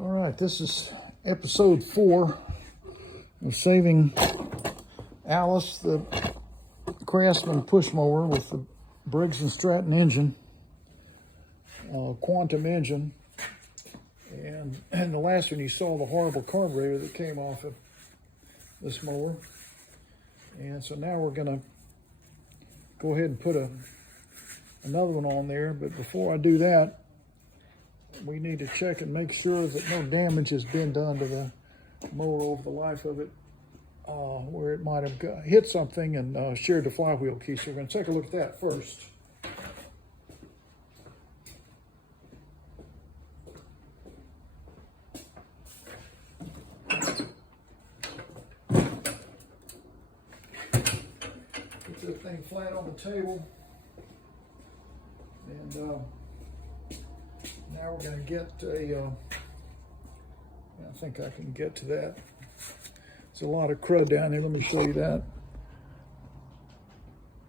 All right, this is episode 4 of saving Alice, the Craftsman pushmower with the Briggs and Stratton engine, quantum engine. And in the last one, you saw the horrible carburetor that came off of this mower. And so now we're gonna go ahead and put another one on there. But before I do that, we need to check and make sure that no damage has been done to the mower over the life of it, where it might have hit something and sheared the flywheel key. So we're going to take a look at that first. Put this thing flat on the table, and now we're going to get I think I can get to that. There's a lot of crud down there. Let me show you that.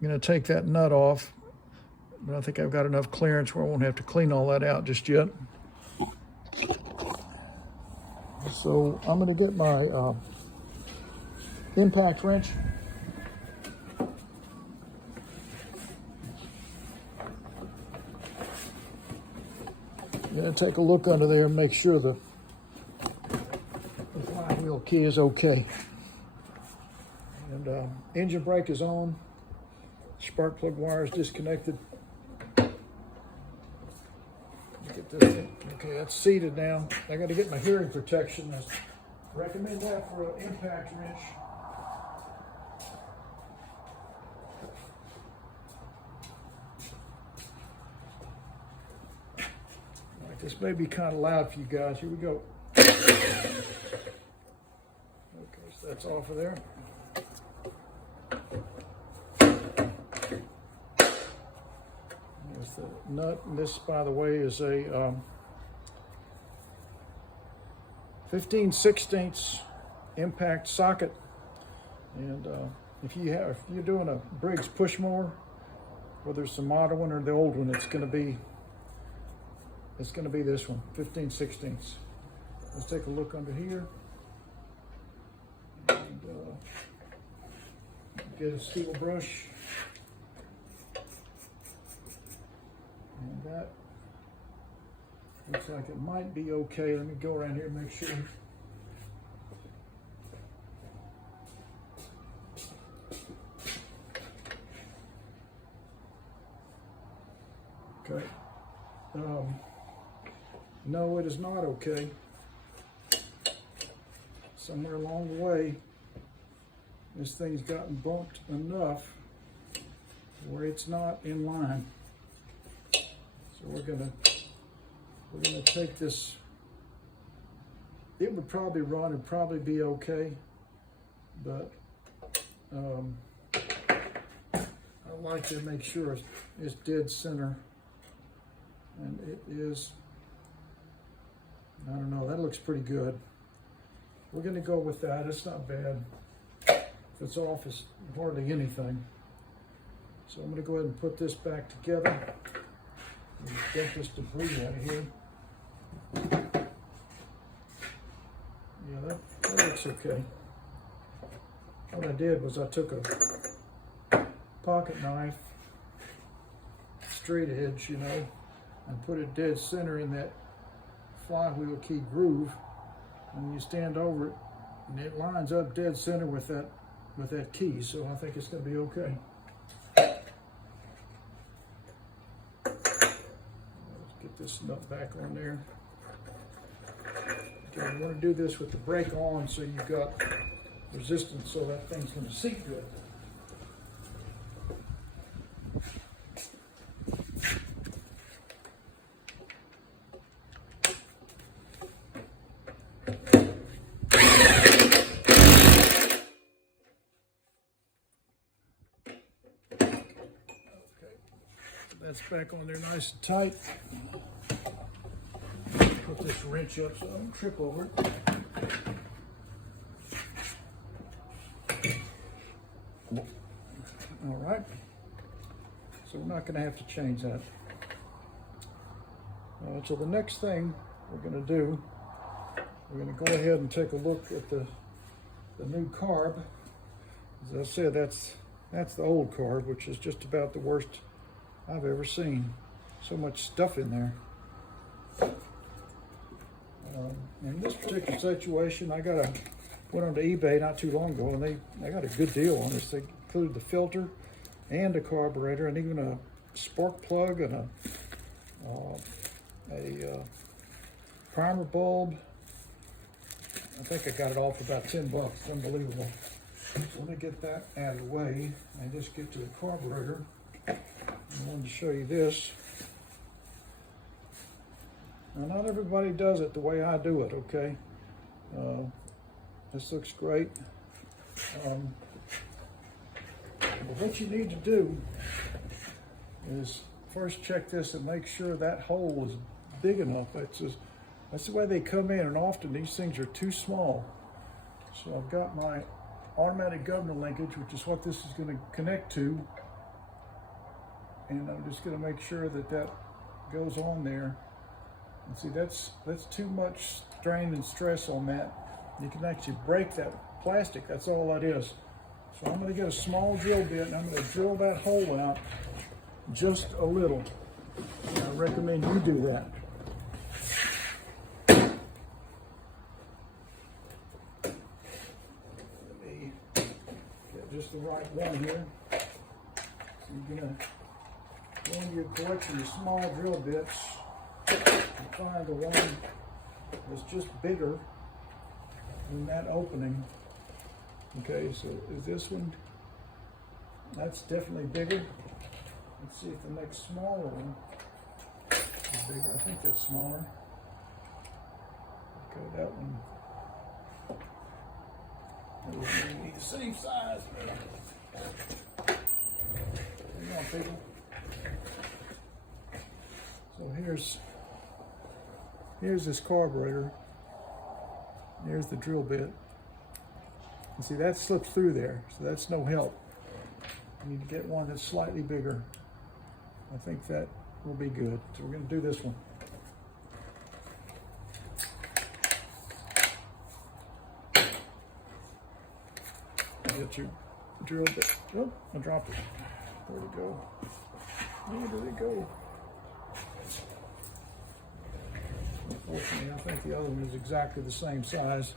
I'm going to take that nut off, but I think I've got enough clearance where I won't have to clean all that out just yet. So I'm going to get my impact wrench. I'm going to take a look under there and make sure the flywheel key is okay. And engine brake is on. Spark plug wire is disconnected. Get this thing. Okay, that's seated now. I got to get my hearing protection. I recommend that for an impact wrench. This may be kind of loud for you guys. Here we go. Okay, so that's off of there. There's the nut. And this, by the way, is a 15/16 impact socket. And if you're doing a Briggs push mower, whether it's the modern one or the old one, it's going to be this one, 15/16. Let's take a look under here. And get a steel brush. And that looks like it might be okay. Let me go around here and make sure. Okay. No, it is not okay. Somewhere along the way, this thing's gotten bumped enough where it's not in line. So we're gonna take this. It would probably run and probably be okay, but I like to make sure it's dead center, and it is. I don't know, that looks pretty good. We're gonna go with that. It's not bad. If it's off, it's hardly anything. So I'm gonna go ahead and put this back together. Get this debris out of here. Yeah, that looks okay. What I did was I took a pocket knife, straight edge, and put it dead center in that flywheel key groove, and you stand over it and it lines up dead center with that key, so I think it's going to be okay. Let's get this nut back on there. Okay, we want to do this with the brake on so you've got resistance so that thing's going to seat good. That's back on there nice and tight. Put this wrench up so I don't trip over it. All right. So we're not going to have to change that. So the next thing we're going to do we're going to go ahead and take a look at the new carb. As I said, that's the old carb, which is just about the worst I've ever seen. So much stuff in there. In this particular situation, went onto eBay not too long ago, and I got a good deal on this. They included the filter and a carburetor, and even a spark plug and a primer bulb. I think I got it all for about 10 bucks. It's unbelievable. So let me get that out of the way and just get to the carburetor. I wanted to show you this. Now, not everybody does it the way I do it, okay? This looks great. But what you need to do is first check this and make sure that hole is big enough. That's the way they come in, and often these things are too small. So I've got my automatic governor linkage, which is what this is going to connect to, and I'm just going to make sure that goes on there. And see, that's too much strain and stress on that. You can actually break that plastic. That's all that is. So I'm going to get a small drill bit, and I'm going to drill that hole out just a little. And I recommend you do that. Let me get just the right one here. So you're going to go into your collection of small drill bits and find the one that's just bigger than that opening. Okay, so is this one? That's definitely bigger. Let's see if the next smaller one is bigger. I think that's smaller. Okay, that one. That was maybe the same size. Hang on, people. So here's this carburetor. Here's the drill bit. And see, that slips through there, so that's no help. You need to get one that's slightly bigger. I think that will be good. So we're going to do this one. Get your drill bit. Oh, I dropped it. Where'd it go? Where did it go? Unfortunately, I think the other one is exactly the same size.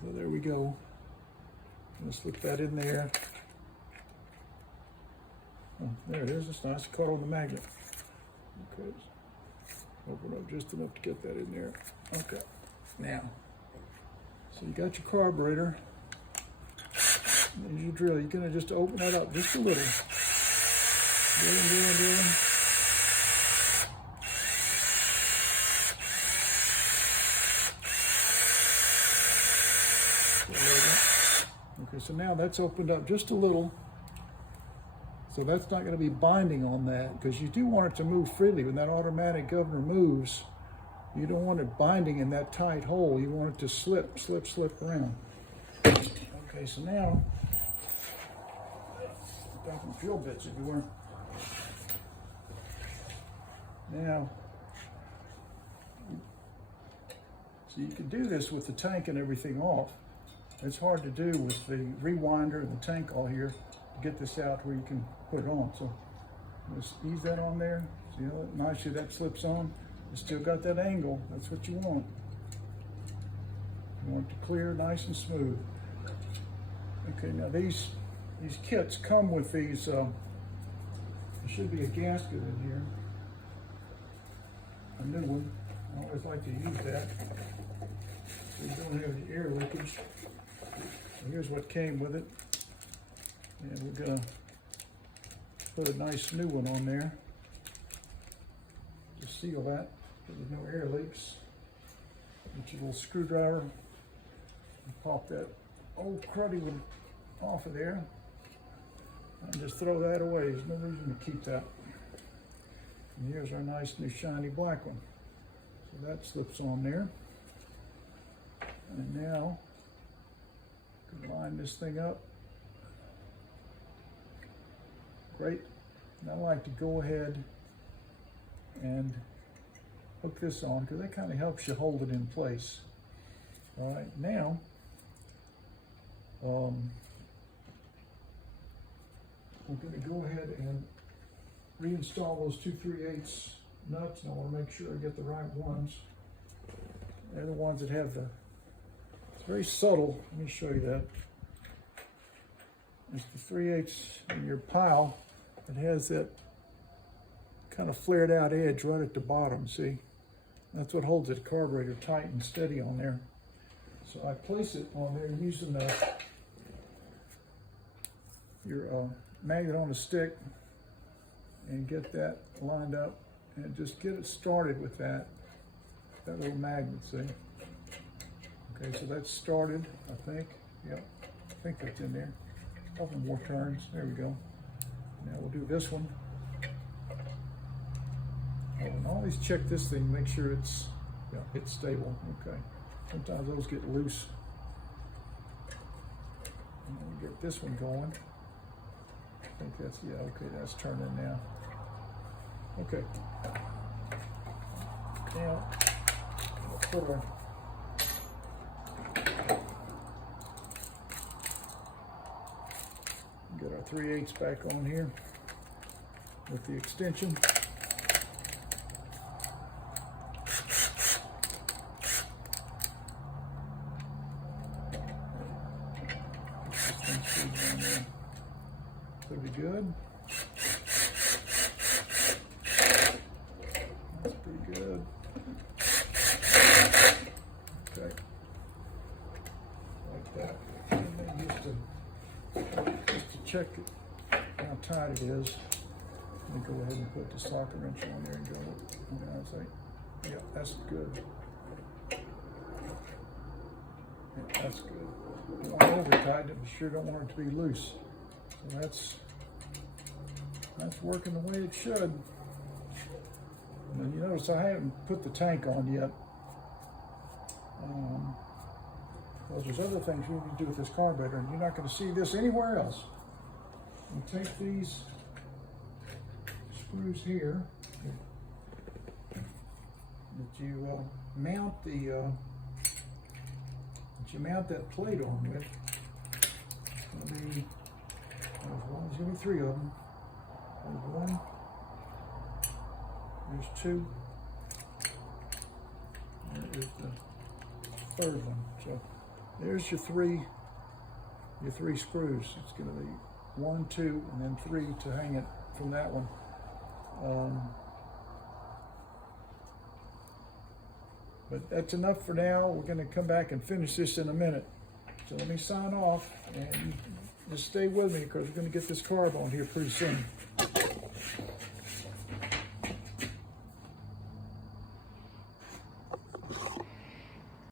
So there we go. Let's slip that in there. Oh, there it is. It's nice. It caught on the magnet. Okay. Open up just enough to get that in there. Okay. Now, so you got your carburetor. There's your drill. You're going to just open that up just a little. Drilling. Okay, so now that's opened up just a little. So that's not going to be binding on that, because you do want it to move freely. When that automatic governor moves, you don't want it binding in that tight hole. You want it to slip around. Okay, so now, got some drill bits everywhere. Now, so you can do this with the tank and everything off. It's hard to do with the rewinder and the tank all here to get this out where you can put it on. So just ease that on there. See how nicely that slips on? You still got that angle. That's what you want. You want it to clear nice and smooth. Okay, now these kits come with these, there should be a gasket in here. A new one. I always like to use that. So you don't have the air leakage. Here's what came with it. And we're gonna put a nice new one on there. Just seal that so there's no air leaks. Get your little screwdriver and pop that old cruddy one off of there. And just throw that away. There's no reason to keep that. And here's our nice new shiny black one. So that slips on there. And now, line this thing up. Great. And I like to go ahead and hook this on because that kind of helps you hold it in place. All right, now we're going to go ahead and reinstall those 2 3/8 nuts, and I want to make sure I get the right ones. They're the ones that have the, it's very subtle. Let me show you that. There's the 3/8 in your pile. It has that kind of flared out edge right at the bottom, see? That's what holds the carburetor tight and steady on there. So I place it on there using your magnet on the stick and get that lined up and just get it started with that little magnet, see? Okay, so that's started, I think. Yep, I think that's in there. A couple more turns, there we go. Now we'll do this one. Oh, and always check this thing, make sure it's stable, okay. Sometimes those get loose. And we'll get this one going. I think that's, yeah, okay, that's turning now. Okay. Now, we'll put our get our 3/8 back on here with the extension. Should be good. That's pretty good. Okay. Like that. And then just to check how tight it is, let me go ahead and put the socket wrench on there and go. And I was like, yeah, that's good. Yeah, that's good. Don't want to over tighten it, but sure don't want it to be loose. So that's working the way it should. And you notice I haven't put the tank on yet. Well, there's other things we need to do with this carburetor, and you're not going to see this anywhere else. You take these screws here that you mount that plate on with. There's going to be 3 of them. There's 1, there's 2, and there's the 3rd one. So there's your three screws. It's going to be 1, 2, and then 3 to hang it from that one. But that's enough for now. We're going to come back and finish this in a minute. So let me sign off and just stay with me because we're going to get this carb on here pretty soon.